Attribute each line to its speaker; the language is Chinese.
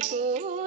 Speaker 1: 过